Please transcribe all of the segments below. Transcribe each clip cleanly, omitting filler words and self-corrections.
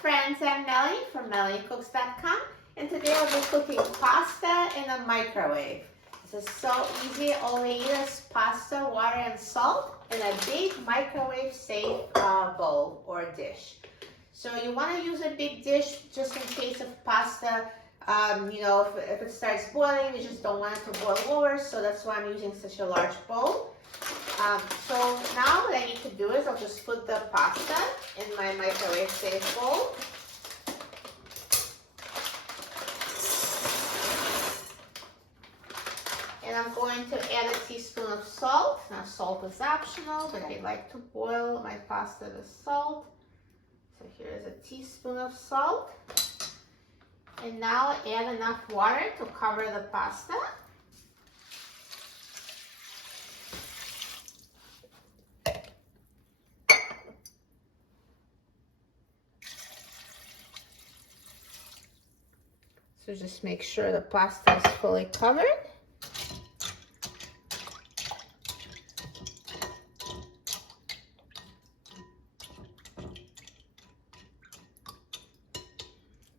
friends, I'm Melanie from MelanieCooks.com, and today I'll be cooking pasta in a microwave. This is so easy. All we need is pasta, water, and salt in a big microwave-safe bowl or dish. So you want to use a big dish just in case of pasta. If it starts boiling, you just don't want it to boil over, so that's why I'm using such a large bowl. So now what I need to do is I'll just put the pasta in my microwave safe bowl. And I'm going to add a teaspoon of salt. Now salt is optional, but I like to boil my pasta with salt. So here's a teaspoon of salt. And now add enough water to cover the pasta. So just make sure the pasta is fully covered.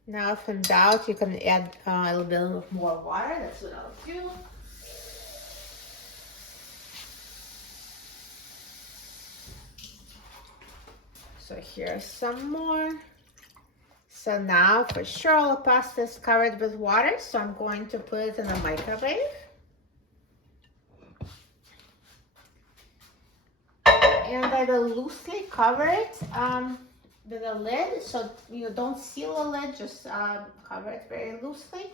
Now if in doubt, you can add a little bit of more water. That's what I'll do. So here's some more. So now for sure all the pasta is covered with water, so I'm going to put it in the microwave. And I will loosely cover it with a lid, so you don't seal the lid, just cover it very loosely.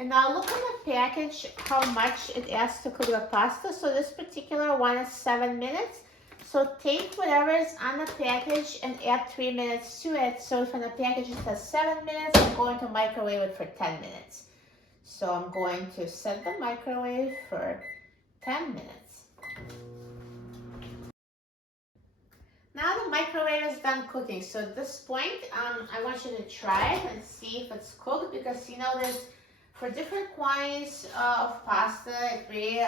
And now look on the package how much it asks to cook the pasta. So this particular one is 7 minutes. So take whatever is on the package and add 3 minutes to it. So if on the package it says 7 minutes, I'm going to microwave it for 10 minutes. So I'm going to set the microwave for 10 minutes. Now the microwave is done cooking. So at this point, I want you to try it and see if it's cooked, because there's for different quantities of pasta, it really,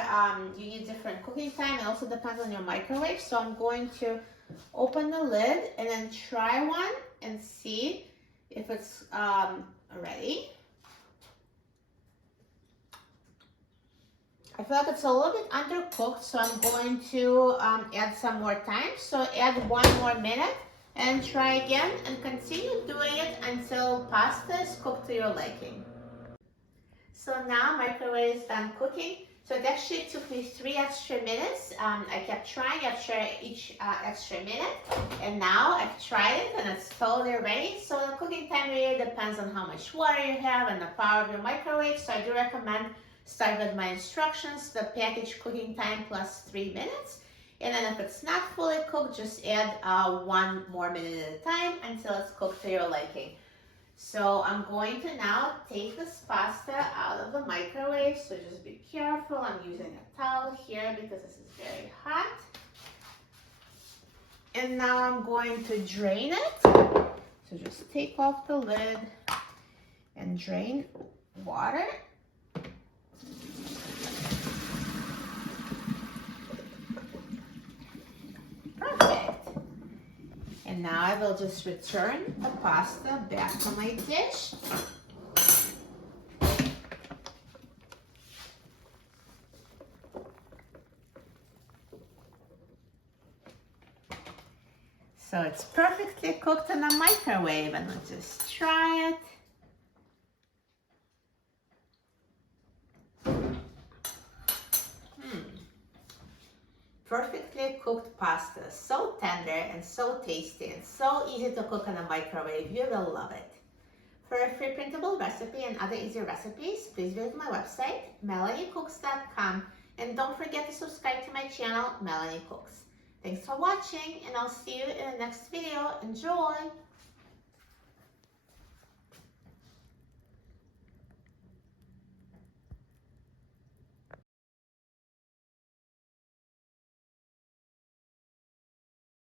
you need different cooking time. It also depends on your microwave. So I'm going to open the lid and then try one and see if it's ready. I feel like it's a little bit undercooked, so I'm going to add some more time. So add 1 more minute and try again, and continue doing it until pasta is cooked to your liking. So now microwave is done cooking. So it actually took me 3 extra minutes. I kept trying after each extra minute, and now I've tried it and it's totally ready. So the cooking time really depends on how much water you have and the power of your microwave. So I do recommend start with my instructions, the package cooking time plus 3 minutes. And then if it's not fully cooked, just add 1 more minute at a time until it's cooked to your liking. So I'm going to now take this pasta out of the microwave. So just be careful. I'm using a towel here because this is very hot. And now I'm going to drain it. So just take off the lid and drain water. Perfect. And now I will just return the pasta back to my dish. So it's perfectly cooked in the microwave, and let's just try it. Perfectly cooked pasta, so tender and so tasty and so easy to cook in a microwave. You will love it. For a free printable recipe and other easy recipes, please visit my website, MelanieCooks.com, and don't forget to subscribe to my channel, Melanie Cooks. Thanks for watching, and I'll see you in the next video. Enjoy!